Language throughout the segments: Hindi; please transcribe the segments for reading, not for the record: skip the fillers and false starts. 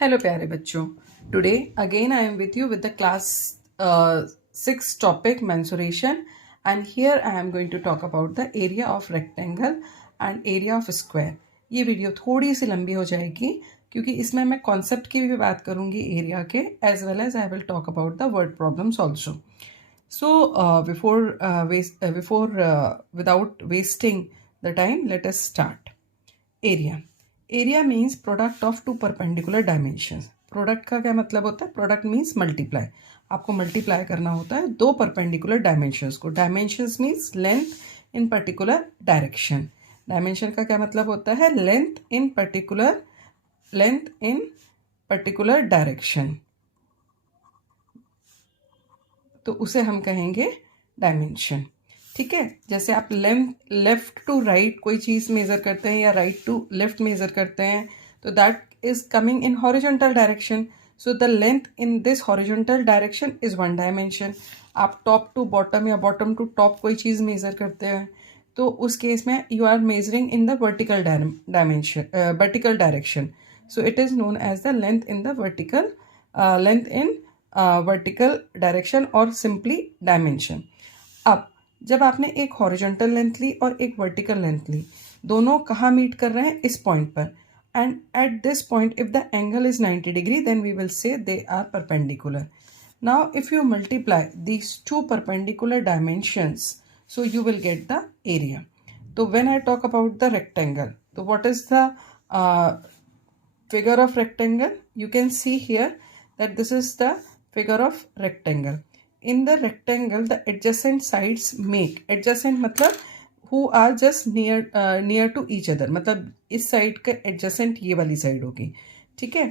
Hello प्यारे बच्चों. Today again I am with you with the class 6 topic mensuration, and here I am going to talk about the area of rectangle and area of square. ये वीडियो थोड़ी सी लंबी हो जाएगी क्योंकि इसमें मैं कॉन्सेप्ट की भी बात करूंगी एरिया के, as well as I will talk about the word problems also. So without wasting the time, let us start. Area. Area means product of two perpendicular dimension. Product का क्या मतलब होता है? Product means multiply. आपको मल्टीप्लाई करना होता है दो परपेंडिकुलर डायमेंशंस को. Dimensions means length in particular direction. Dimension का क्या मतलब होता है? Length in particular direction. तो उसे हम कहेंगे डायमेंशन. ठीक है. जैसे आप लेफ्ट टू राइट कोई चीज़ मेज़र करते हैं या राइट टू लेफ्ट मेज़र करते हैं, तो that is coming in horizontal direction. So the length in this horizontal direction is one dimension. आप टॉप टू बॉटम या बॉटम टू टॉप कोई चीज़ मेज़र करते हैं, तो उस केस में you are measuring in the vertical direction. So it is known as the length in vertical direction और सिंपली डायमेंशन. अब जब आपने एक हॉरिजॉन्टल लेंथ ली और एक वर्टिकल लेंथ ली, दोनों कहाँ मीट कर रहे हैं? इस पॉइंट पर. And at this point if the angle is 90 degree, then we will say they are perpendicular. Now if you multiply these two perpendicular dimensions, so you will get the area. So when I talk about the rectangle, so what is the figure of rectangle? You can see here that this is the figure of rectangle. In the rectangle, the adjacent sides make, adjacent मतलब who are just near to each other. मतलब इस साइड का adjacent ये वाली साइड होगी. ठीक है.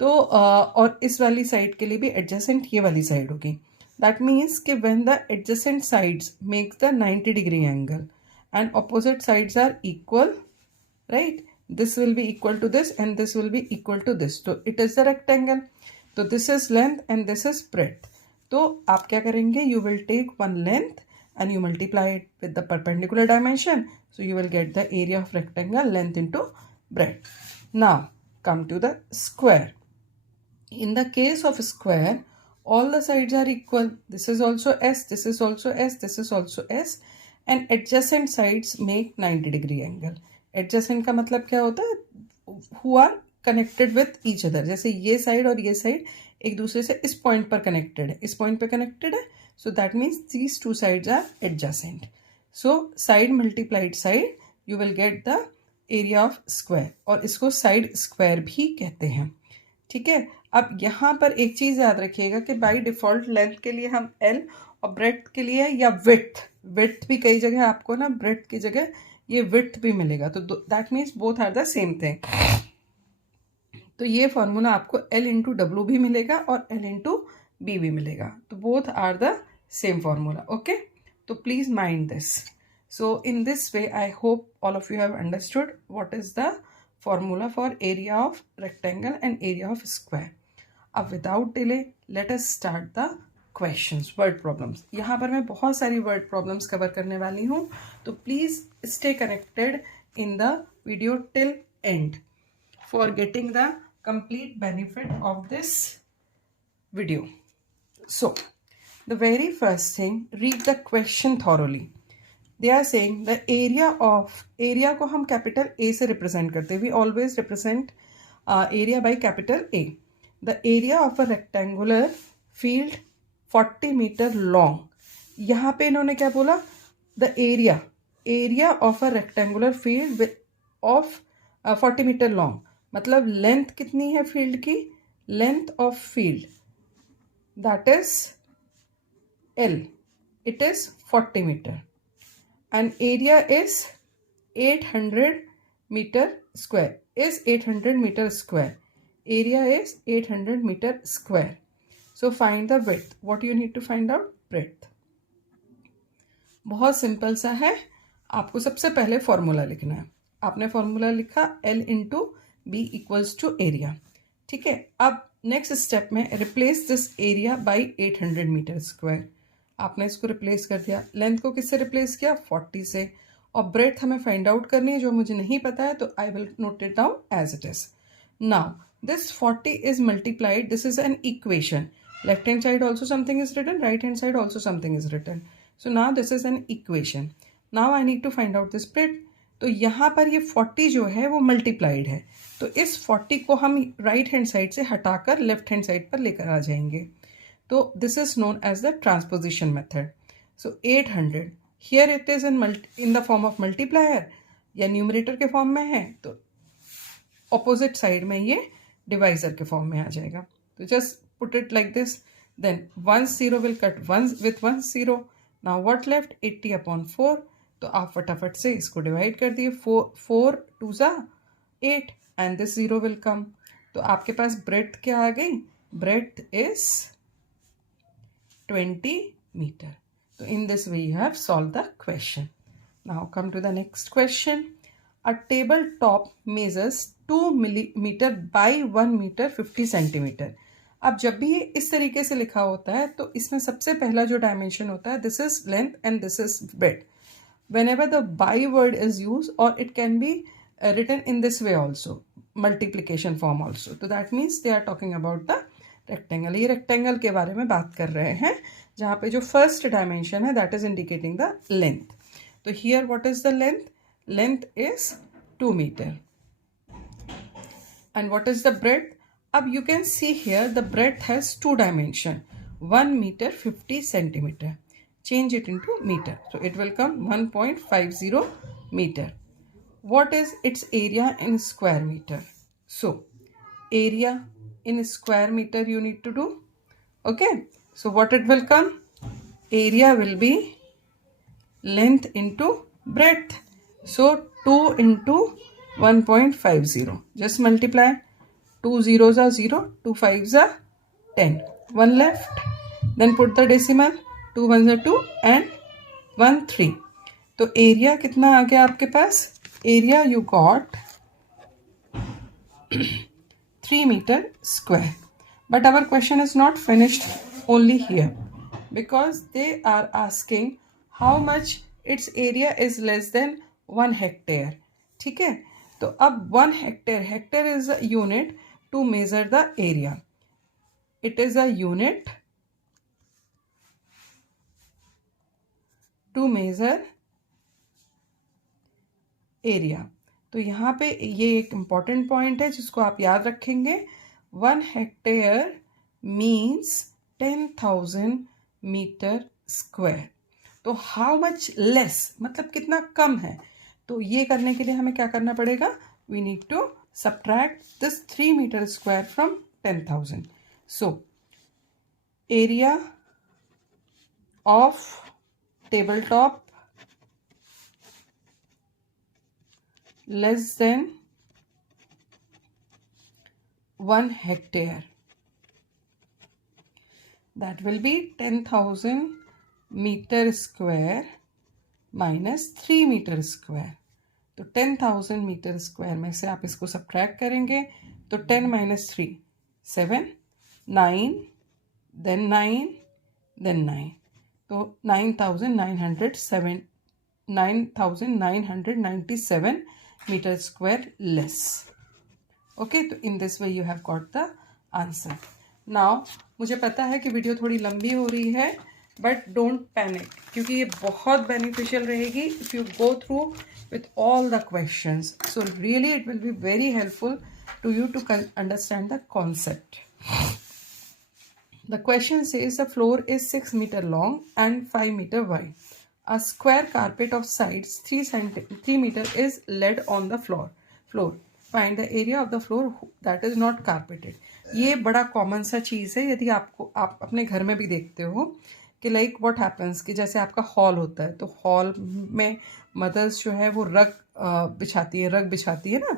तो और इस वाली साइड के लिए भी adjacent ये वाली साइड होगी. That means कि when the adjacent sides make the 90 degree angle and opposite sides are equal, right? This will be equal to this and this will be equal to this. So it is the rectangle. So this is length and this is breadth. तो आप क्या करेंगे? You will take one length and you multiply it with the perpendicular dimension. So you will get the area of rectangle, length into breadth. Now come to the square. In the case of square, all the sides are equal. This is also S, this is also S, this is also S, and adjacent sides make 90 degree angle. Adjacent का मतलब क्या होता है? Who are connected with each other. जैसे ये साइड और ये साइड एक दूसरे से इस पॉइंट पर कनेक्टेड है, इस पॉइंट पर कनेक्टेड है. So that means these two sides are adjacent. So side multiplied side, you will get the area of square, और इसको साइड स्क्वायर भी कहते हैं. ठीक है. अब यहाँ पर एक चीज़ याद रखिएगा कि बाय डिफ़ॉल्ट लेंथ के लिए हम L और ब्रेड्थ के लिए या विड्थ भी कई जगह आपको ना ब्रेड्थ की जगह ये विड्थ भी मिलेगा. तो that means both are the same thing. तो ये फॉर्मूला आपको L इंटू डब्ल्यू भी मिलेगा और L इंटू बी भी मिलेगा. तो both are the same formula. Okay. तो please mind this. So in this way I hope all of you have understood what is the formula for area of rectangle and area of square. अब without delay let us start the questions, word problems. यहाँ पर मैं बहुत सारी वर्ड प्रॉब्लम्स कवर करने वाली हूँ, तो please stay connected in the video till and for getting the complete benefit of this video. So the very first thing, read the question thoroughly. They are saying the area को हम capital A से represent करते हैं. We always represent area by capital A. The area of a rectangular field 40 meter long. यहाँ पे इन्होंने क्या बोला? The area of a rectangular field of 40 meter long. मतलब लेंथ कितनी है फील्ड की? Length of field that is L. It is 40 metre and area is 800 metre square. Is 800 metre square. Area is 800 metre square. So find the width. What you need to find out? Breadth. बहुत सिंपल सा है. आपको सबसे पहले फॉर्मूला लिखना है. आपने फॉर्मूला लिखा L into B equals to area. ठीक है. अब नेक्स्ट स्टेप में replace this area by 800 metre square. आपने इसको रिप्लेस कर दिया. लेंथ को किससे रिप्लेस किया? 40 से. और ब्रेड्थ हमें फाइंड आउट करनी है, जो मुझे नहीं पता है, तो I will note it down as it is. Now This 40 is multiplied. This is an equation. Left hand side also something is written. Right hand side also something is written. So now this is an equation. Now I need to find out this breadth. तो यहाँ पर ये 40 जो है वो मल्टीप्लाइड है, तो इस 40 को हम राइट हैंड साइड से हटाकर लेफ्ट हैंड साइड पर लेकर आ जाएंगे. तो this is known as the transposition method. So 800 here it is in the form of multiplier या न्यूमरेटर के फॉर्म में है, तो ऑपोजिट साइड में ये डिवाइजर के फॉर्म में आ जाएगा. तो just put it like this. Then 1 0 will cut 1 with 1 0. Now what left? 80/4. तो आप फटाफट से इसको डिवाइड कर दिए. 4 2 8 एंड दिस 0 विल कम. तो आपके पास ब्रेड्थ क्या आ गई? Breadth is 20 meter. So in this way you have solved the question. Now come to the next question. A tabletop measures 2 millimeter by 1 meter 50 centimeter. अब जब भी ये इस तरीके से लिखा होता है तो इसमें सबसे पहला जो डायमेंशन होता है, this is length and this is breadth. Whenever the by word is used, or it can be written in this way also, multiplication form also. So that means they are talking about the rectangle. ये रेक्टेंगल के बारे में बात कर रहे हैं, जहाँ पे जो फर्स्ट डायमेंशन है that is indicating the length. तो here what is the length? Length is 2 metre. And what is the breadth? अब you can see here the breadth has 2 dimension, 1 metre 50 centimetre. Change it into meter. So it will come 1.50 meter. What is its area in square meter? So area in square meter you need to do. Okay. So what it will come? Area will be length into breadth. So 2 into 1.50. Just multiply. 2 zeros are 0. 2 5s are 10. 1 left. Then put the decimal. 2 1s are 2 and 1 3. तो एरिया कितना आ गया आपके पास? Area you got 3 metre square. But our question is not finished only here, because they are asking how much its area is less than 1 hectare. ठीक है, तो अब 1 hectare, hectare is a unit to measure the area. It is a unit to measure area. तो यहाँ पे ये एक इम्पॉर्टेंट पॉइंट है जिसको आप याद रखेंगे. 1 हेक्टेयर मीन्स 10,000 मीटर स्क्वायर. तो हाउ मच लेस मतलब कितना कम है. तो ये करने के लिए हमें क्या करना पड़ेगा? We need to subtract this 3 metre square from 10,000. So area of tabletop less than 1 hectare, that will be 10,000 meter square minus 3 meter square. तो 10,000 मीटर स्क्वायर में से आप इसको सब्ट्रैक्ट करेंगे तो 10 minus 3 7, 9 then 9 then 9. तो 9,997 मीटर स्क्वायर लेस. ओके, तो इन this way you have got the answer. Now मुझे पता है कि वीडियो थोड़ी लंबी हो रही है, बट डोंट पैनिक, क्योंकि ये बहुत बेनिफिशियल रहेगी if you go through with all the questions. So really it will be very helpful to you to understand the concept. The question says the floor is 6 meter long and 5 meter wide. A square carpet of sides 3 meter is laid on the floor. Find the area of the floor that is not carpeted. ये बड़ा कॉमन सा चीज़ है. यदि आप अपने घर में भी देखते हो कि लाइक व्हाट हैपन्स कि जैसे आपका हॉल होता है, तो हॉल में मदर्स जो है वो रग बिछाती है ना,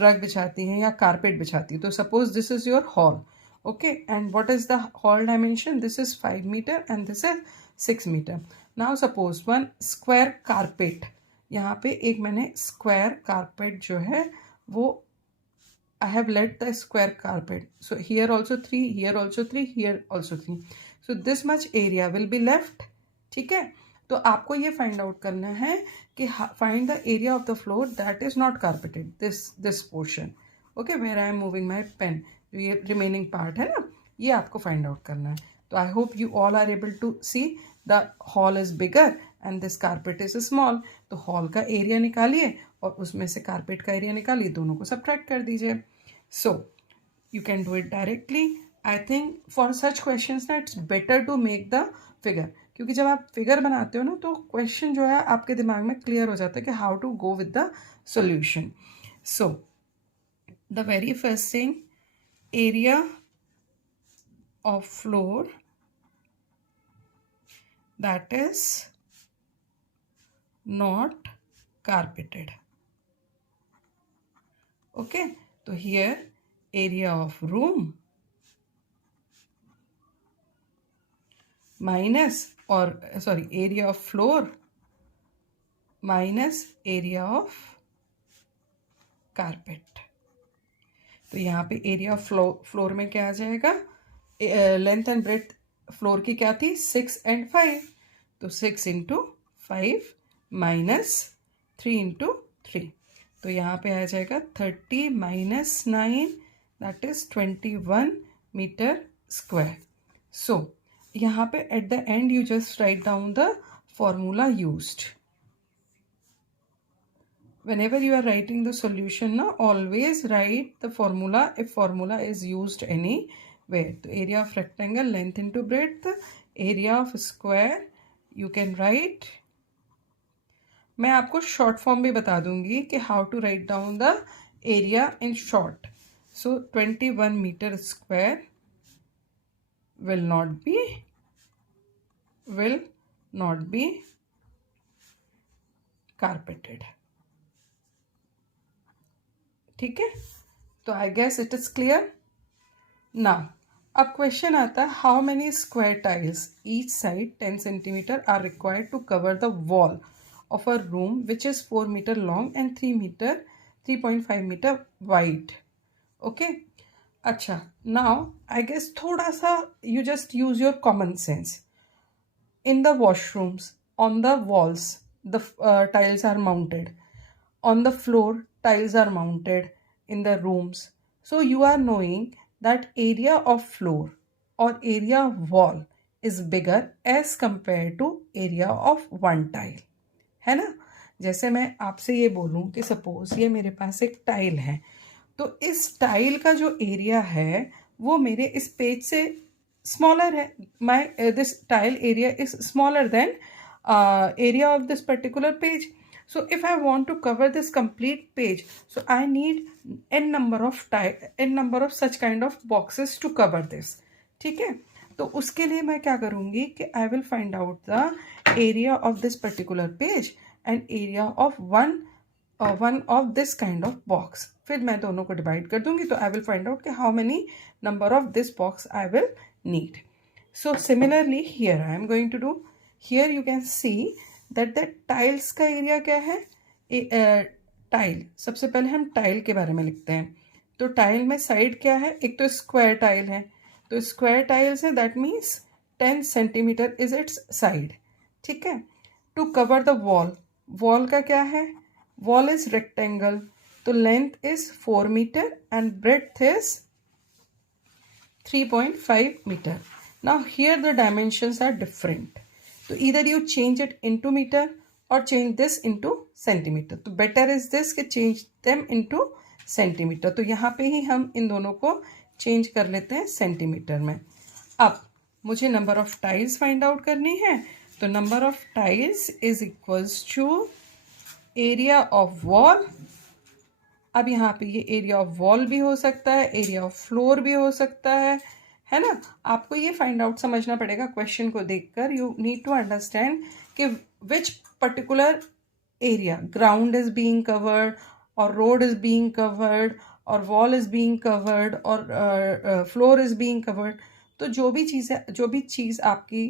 रग बिछाती हैं या कारपेट बिछाती है. तो suppose this is your hall. Okay, and what is the hall dimension? This is 5 meter and this is 6 meter. Now suppose one square carpet, यहाँ पे एक मैंने square carpet जो है वो I have let the square carpet. So here also 3, here also 3, here also 3. So this much area will be left. ठीक है, तो आपको ये find out करना है कि find the area of the floor that is not carpeted, this portion. Okay, where I am moving my pen, ये रिमेनिंग पार्ट है ना, ये आपको फाइंड आउट करना है. तो I hope you all are able to see the hall is bigger and this carpet is small. तो हॉल का एरिया निकालिए और उसमें से कारपेट का एरिया निकालिए, दोनों को सब्ट्रैक्ट कर दीजिए. सो you can do it directly. I think for such questions ना it's better to make the figure, क्योंकि जब आप फिगर बनाते हो ना तो क्वेश्चन जो है आपके दिमाग में क्लियर हो जाता है कि how to go with the solution. So the very first thing, area of floor that is not carpeted. Okay, so here area of room minus, or sorry, area of floor minus area of carpet. तो यहाँ पे एरिया ऑफ फ्लोर में क्या आ जाएगा, लेंथ एंड ब्रेथ फ्लोर की क्या थी 6 and 5, तो 6 into 5 माइनस 3 into 3, तो यहाँ पे आ जाएगा 30 minus 9 that is 21 metre square. So यहाँ पे at the end you just write down the formula used. Whenever you are writing the solution now, always write the formula if formula is used anywhere. So area of rectangle, length into breadth, area of square you can write. मैं आपको short form भी बता दूंगी कि how to write down the area in short. So 21 meter square will not be carpeted. ठीक है, तो I guess it is clear. Now अब क्वेश्चन आता है, how many square tiles each side 10 centimetre are required to cover the wall of a room which is 4 metre long and 3.5 metre wide. Okay, अच्छा, नाउ आई गेस थोड़ा सा you just use your common sense. In the washrooms on the walls the tiles are mounted, on the floor tiles are mounted in the rooms, so you are knowing that area of floor or area of wall is bigger as compared to area of one tile, है ना. जैसे मैं आपसे ये बोलूं कि सपोज ये मेरे पास एक टाइल है, तो इस टाइल का जो एरिया है वो मेरे इस पेज से स्मॉलर है. My this tile area is smaller than area of this particular page. So if I want to cover this complete page, so I need n number of such kind of boxes to cover this. ठीक है, तो उसके लिए मैं क्या करूँगी कि I will find out the area of this particular page and area of one of this kind of box. फिर मैं दोनों को डिवाइड कर दूंगी, तो I will find out कि how many number of this box I will need. So similarly here I am going to do, here you can see that the tiles का एरिया क्या है. टाइल, सबसे पहले हम टाइल के बारे में लिखते हैं. तो टाइल में साइड क्या है, एक तो स्क्वायर टाइल है, तो स्क्वायर टाइल्स है that means 10 centimetre is its side. ठीक है, to cover the wall, wall का क्या है, वॉल इज रेक्टेंगल, तो length is 4 metre and breadth is 3.5 metre. Now here the dimensions are different, तो इधर you change it into metre और चेंज दिस इनटू सेंटीमीटर. तो बेटर इज दिस कि चेंज देम इनटू सेंटीमीटर. तो यहाँ पे ही हम इन दोनों को चेंज कर लेते हैं सेंटीमीटर में. अब मुझे number of tiles find out करनी है, तो number of tiles is equals to area of wall. अब यहाँ पे ये एरिया ऑफ वॉल भी हो सकता है, एरिया ऑफ फ्लोर भी हो सकता है ना. आपको ये फाइंड आउट समझना पड़ेगा क्वेश्चन को देखकर. यू नीड टू अंडरस्टैंड कि which particular area, ground is being covered और रोड इज बीइंग कवर्ड और वॉल इज बीइंग कवर्ड और फ्लोर इज बीइंग कवर्ड. तो जो भी चीज़ आपकी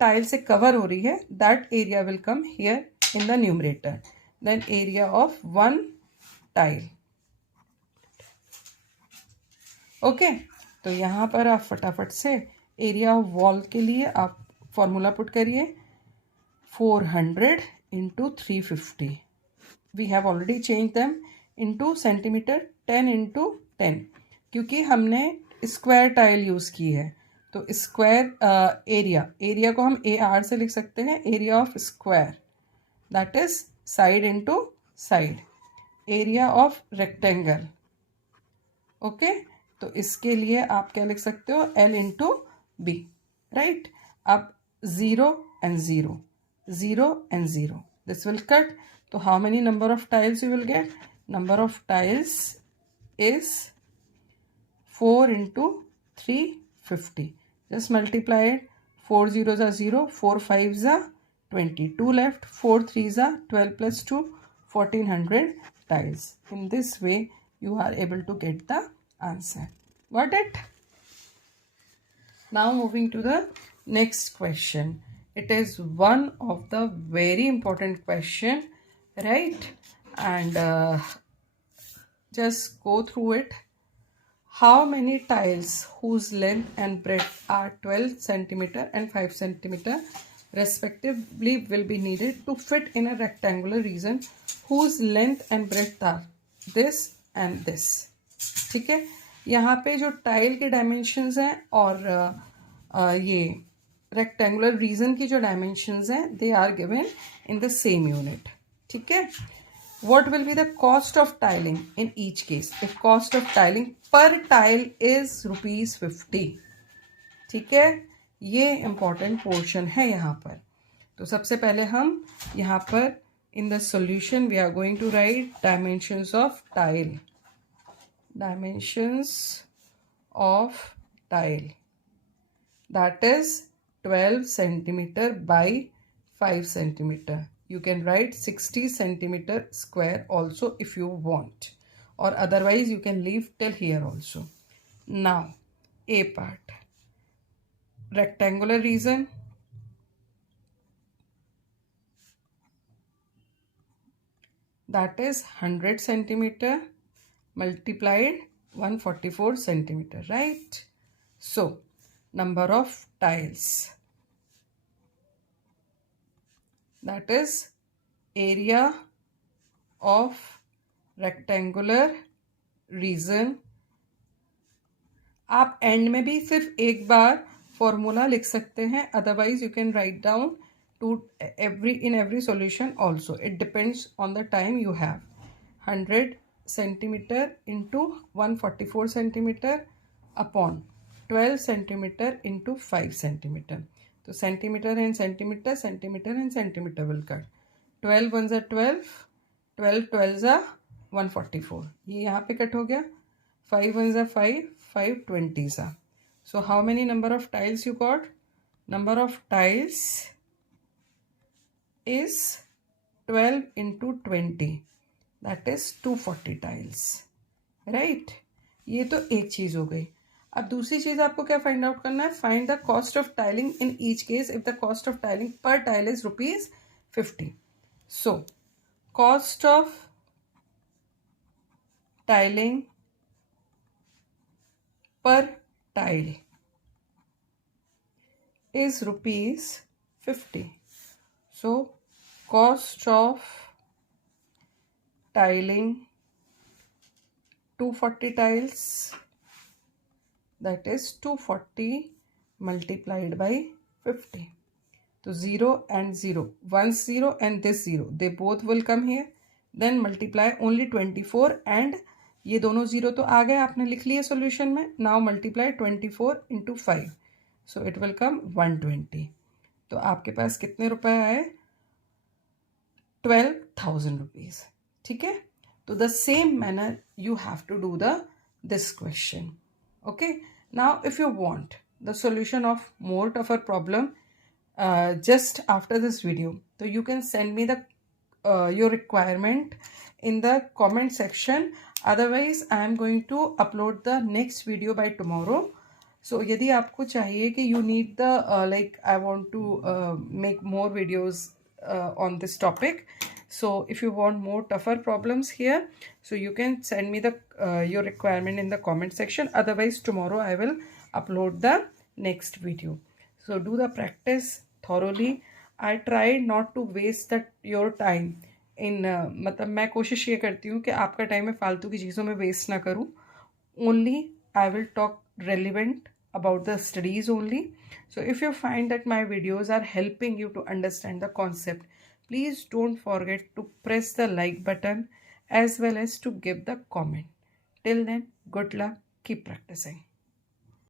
टाइल से कवर हो रही है, that area will come here in the numerator. Then area of one tile. Okay, तो यहाँ पर आप फटाफट से एरिया ऑफ वॉल के लिए आप फॉर्मूला पुट करिए, 400 into 350. We have already change them into centimetre, 10 into 10, क्योंकि हमने स्क्वायर टाइल यूज़ की है। तो स्क्वायर एरिया को हम AR से लिख सकते हैं, area of square, that is side into side, area of rectangle. Okay, तो इसके लिए आप क्या लिख सकते हो, L इंटू बी, राइट। अब 0 and 0, 0 and 0, this will cut. So how many number of tiles you will get? Number of tiles is 4 into 350. Just multiply it. 4 zeros are 0, 4 fives are 20. 2 left, 4 threes are 12 plus 2, 1400 tiles. In this way, you are able to get the answer. Got it? Now moving to the next question. It is one of the very important question, right? And just go through it. How many tiles whose length and breadth are 12 centimeter and 5 centimeter respectively will be needed to fit in a rectangular region whose length and breadth are this and this? ठीक है, यहाँ पे जो टाइल के डायमेंशंस हैं और ये रेक्टेंगुलर रीजन की जो डायमेंशंस हैं, they are given in the same unit. ठीक है. What will be the cost of tiling in each case? If cost of tiling per tile is ₹50. ठीक है, ये important portion है यहाँ पर. तो सबसे पहले हम यहाँ पर in the solution we are going to write dimensions of tile. Dimensions of tile, that is 12 centimeter by 5 centimeter. You can write 60 centimeter square also if you want, or otherwise you can leave till here also. Now A part, rectangular region, that is 100 centimeter multiplied 144 centimeter, right? So number of tiles, that is area of rectangular region. आप एंड में भी सिर्फ एक बार फॉर्मूला लिख सकते हैं, otherwise you can write down to every solution also. It depends on the time you have. 100 centimeter into 144 centimeter upon 12 centimeter into 5 centimeter. तो centimetre and centimetre, centimetre and centimetre will cut. 12 1 ज़ा 12, 12 12 ज़ा 144, ये यहाँ पे कट हो गया. 5 1 ज़ा 5, 5 20 ज़ा. So how many number of tiles you got? Number of tiles is 12 into 20, that is 240 tiles, right? ये तो एक चीज हो गई. अब दूसरी चीज आपको क्या फाइंड आउट करना है? Find the cost of tiling in each case if the cost of tiling per tile is ₹50. So cost of tiling per tile is ₹50. So cost of tiling 240 tiles, that is 240 multiplied by 50. So 0 and 0, once 0 and this 0, they both will come here. Then multiply only 24 and ये दोनों 0 तो आ गए, आपने लिख लिए सॉल्यूशन में. Now multiply 24 into 5, so it will come 120. तो आपके पास कितने रुपए आए? 12,000 rupees. ठीक है. तो the same manner you have to do this question. Okay. Now if you want the solution of more tougher problem just after this video, so you can send me the your requirement in the comment section. Otherwise I am going to upload the next video by tomorrow. So यदि आपको चाहिए कि you need the like I want to make more videos on this topic, so if you want more tougher problems here, so you can send me the your requirement in the comment section. Otherwise tomorrow I will upload the next video. So do the practice thoroughly. I try not to waste that your time in मतलब मैं कोशिश ये करती हूँ कि आपका टाइम मैं फालतू की चीज़ों में वेस्ट ना करूँ, only I will talk relevant about the studies only. So if you find that my videos are helping you to understand the concept, please don't forget to press the like button as well as to give the comment. Till then, good luck, keep practicing.